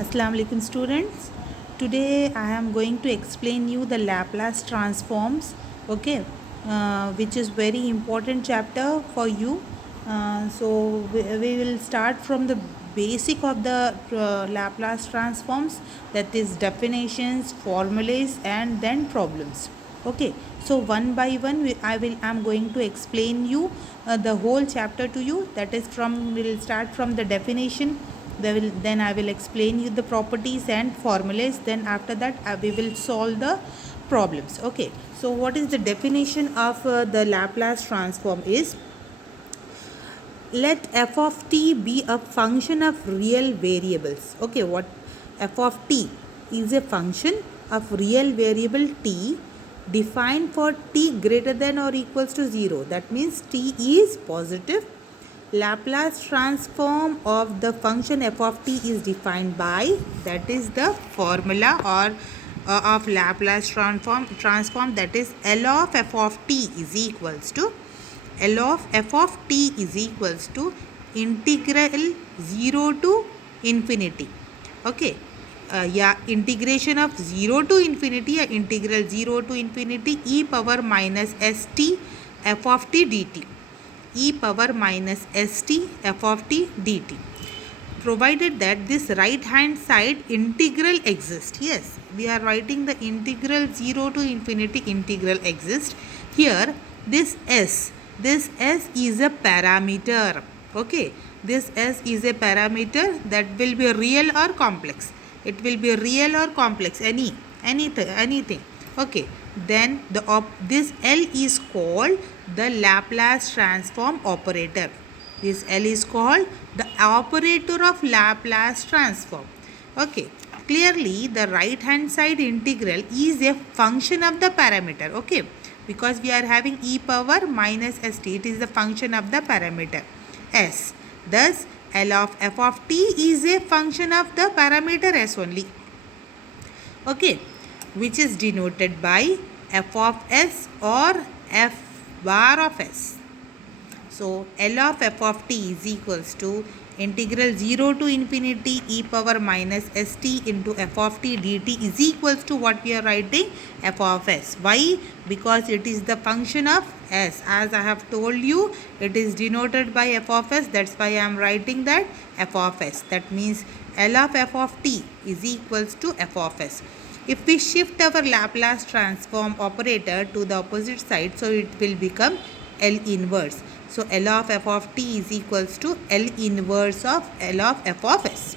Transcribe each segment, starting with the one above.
Assalamu alaikum students. Today I am going to explain you the Laplace transforms, okay, which is very important chapter for you. So we will start from the basic of the Laplace transforms, that is definitions, formulas, and then problems. Okay, so one by one I'm going to explain you the whole chapter to you. That is from we'll start from the definition. Then I will explain you the properties and formulas. Then after that we will solve the problems. Okay, so what is the definition of the Laplace transform is, let f of t be a function of real variables. Okay, what f of t is a function of real variable t defined for t greater than or equals to 0. That means t is positive. Laplace transform of the function f of t is defined by, that is the formula or of Laplace transform, that is L of f of t is equals to L of f of t is equals to integral 0 to infinity. Okay, integration of 0 to infinity, integral 0 to infinity e power minus st f of t dt, e power minus st f of t dt, provided that this right hand side integral exists. Yes, we are writing the integral 0 to infinity integral exists. Here this s is a parameter. Okay, this s is a parameter that will be real or complex. It will be real or complex, anything. Okay, then this L is called the Laplace transform operator. This L is called the operator of Laplace transform. Okay, clearly the right hand side integral is a function of the parameter. Okay, because we are having e power minus st, it is the function of the parameter s. Thus L of f of t is a function of the parameter s only. Okay, which is denoted by f of s or f bar of s. So L of f of t is equals to integral 0 to infinity e power minus st into f of t dt is equals to what we are writing, f of s. Why? Because it is the function of s. As I have told you, it is denoted by f of s. That's why I am writing that f of s. That means L of f of t is equals to f of s. If we shift our Laplace transform operator to the opposite side, so it will become L inverse. So L of f of t is equals to L inverse of L of f of s.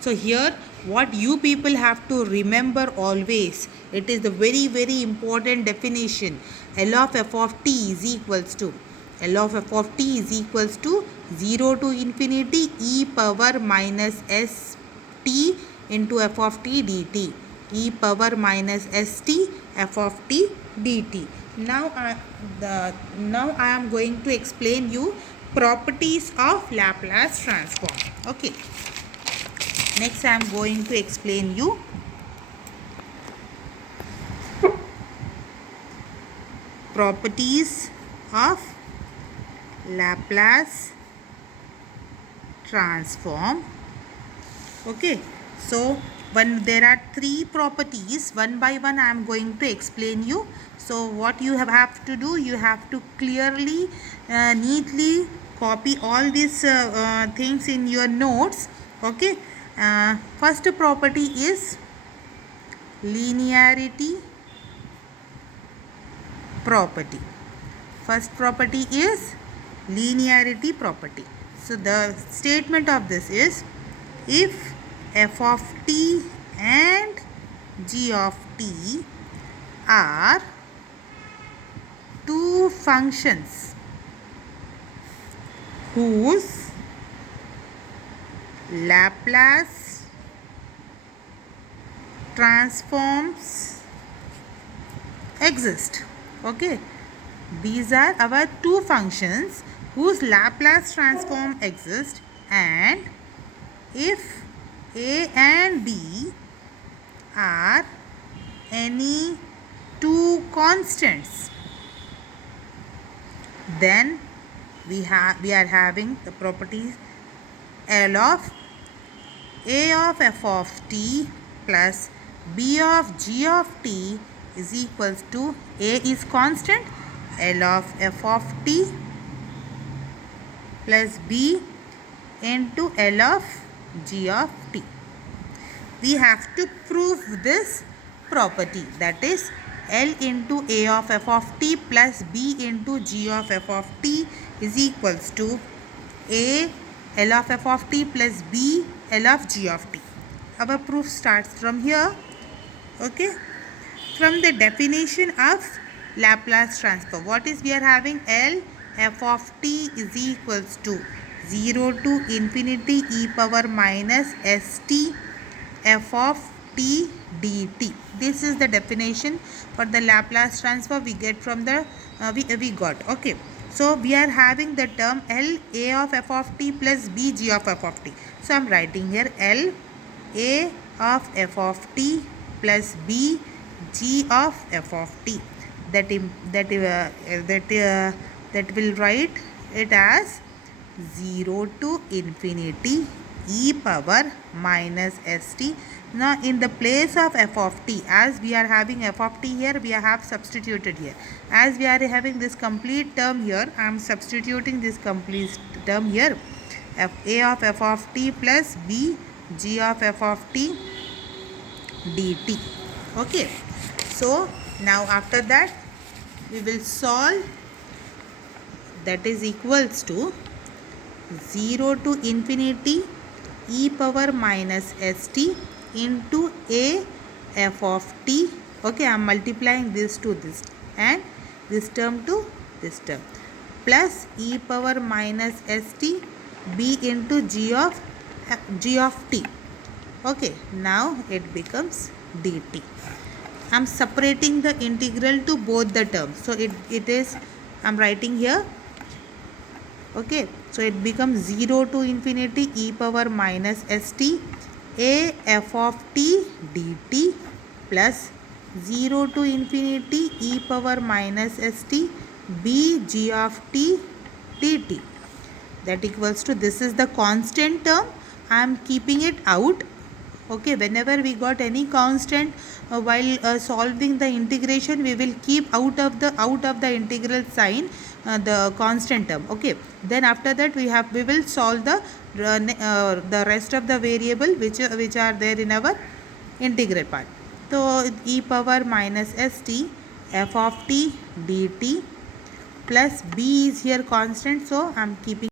So here what you people have to remember always, it is the very important definition. L of f of t is equals to, L of f of t is equals to 0 to infinity e power minus s t into f of t dt, e power minus st f of t dt. Now I am going to explain you properties of Laplace transform. Okay, next I am going to explain you properties of Laplace transform. Okay, so there are three properties. One by one I am going to explain you. So what you have to do, you have to clearly neatly copy all these things in your notes. Okay, first property is linearity property. First property is linearity property. So the statement of this is, if f of t and g of t are two functions whose Laplace transforms exist. Okay, these are our two functions whose Laplace transform exist, and if a and b are any two constants, then we are having the properties L of a of f of t plus b of g of t is equals to a is constant, L of f of t plus b into L of g of t. We have to prove this property, that is L into a of f of t plus b into g of f of t is equals to a L of f of t plus b L of g of t. Our proof starts from here. Okay, from the definition of Laplace transform, what is we are having? L f of t is equals to 0 to infinity e power minus st f of t dt. This is the definition for the Laplace transform we get from the we got. Okay, so we are having the term L a of f of t plus b g of f of t. So I am writing here L a of f of t plus b g of f of t. That will write it as 0 to infinity e power minus st. Now in the place of f of t, as we are having f of t here, we have substituted here. As we are having this complete term here, I am substituting this complete term here. A of f of t plus b g of f of t dt. Okay, so now after that we will solve. That is equals to 0 to infinity e power minus st into a f of t. Okay, I am multiplying this to this and this term to this term, plus e power minus st b into g of t. Okay, now it becomes dt. I am separating the integral to both the terms. So it is, I am writing here. Okay, so it becomes 0 to infinity e power minus st a f of t dt plus 0 to infinity e power minus st b g of t dt. That equals to, this is the constant term. I am keeping it out. Okay, whenever we got any constant while solving the integration, we will keep out of the integral sign the constant term. Okay, then after that we will solve the rest of the variable which are there in our integral part. So e power minus st f of t dt plus b is here constant, so I am keeping